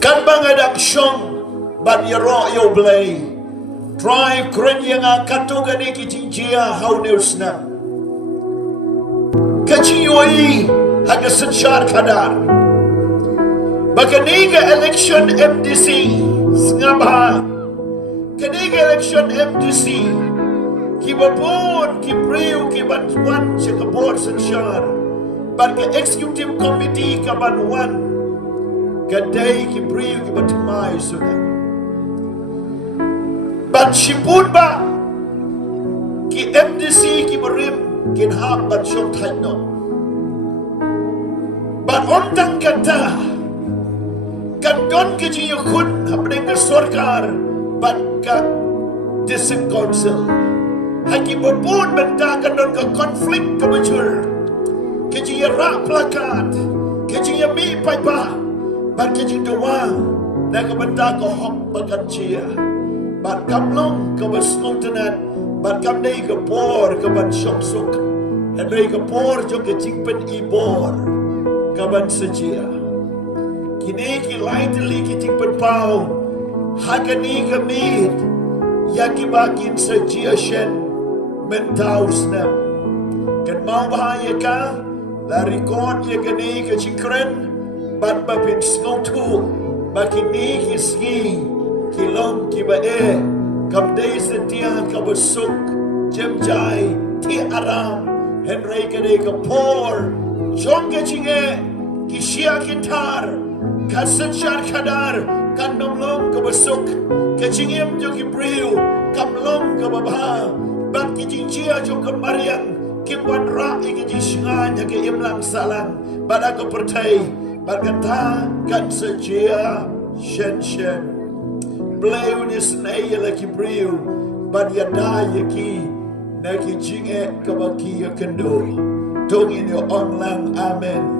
Kan bangadak syong bat yaro yo blay. Drive kren yang akatu gani kijinjia how news na. Kachiyoi haga sensyar kadar. Bakaniga election MDC sngabha. Kaniga election MDC kibapun kibriu kibantuan sekabor sensyar. Barga executive committee kabanwan. Kadai kibriu kibatumai sudah. Bat sipun ba ki MDC ki barim kin hak bat syok thaino. Bat ontang kata kandon ke ji yakun apne ke sarkar bat ka district council. Haki berbun benda kandon ke konflik ke bajur. Ke ji rak plakat, ke ji mi pai ba, bat ke ji doa na ke benda ke hok bakan cia. Bat kamlong ke basnontanan, bat kamdai ke por ke ban syok suk. Hendai ke por jo ke jingpen ibor ke ban sejia. Kini ki lightly ki jingpen pau, hagani ke mid, ya ki bakin sejia shen mentau snap. Kan mau bahaya ka, lari kon ya gani ke kren, bat bapin snontu, bakin ni ki ski. Kyllem kibae kamdai setia kabusuk jemjai ti aram henry kene kapor jongge chinge kishia kintar kasenchar kadar kandomlong kabusuk kachingem jo kibriu kamlong kababha bat kijinjia jo kamarian kimwan ra ikijishnganya ke imlang salang badago pertai bagata kan sejia shen Bleu ni senai lagi briu, bad yada yaki, naki jinge kabaki yakendo. Tong ini online, amen.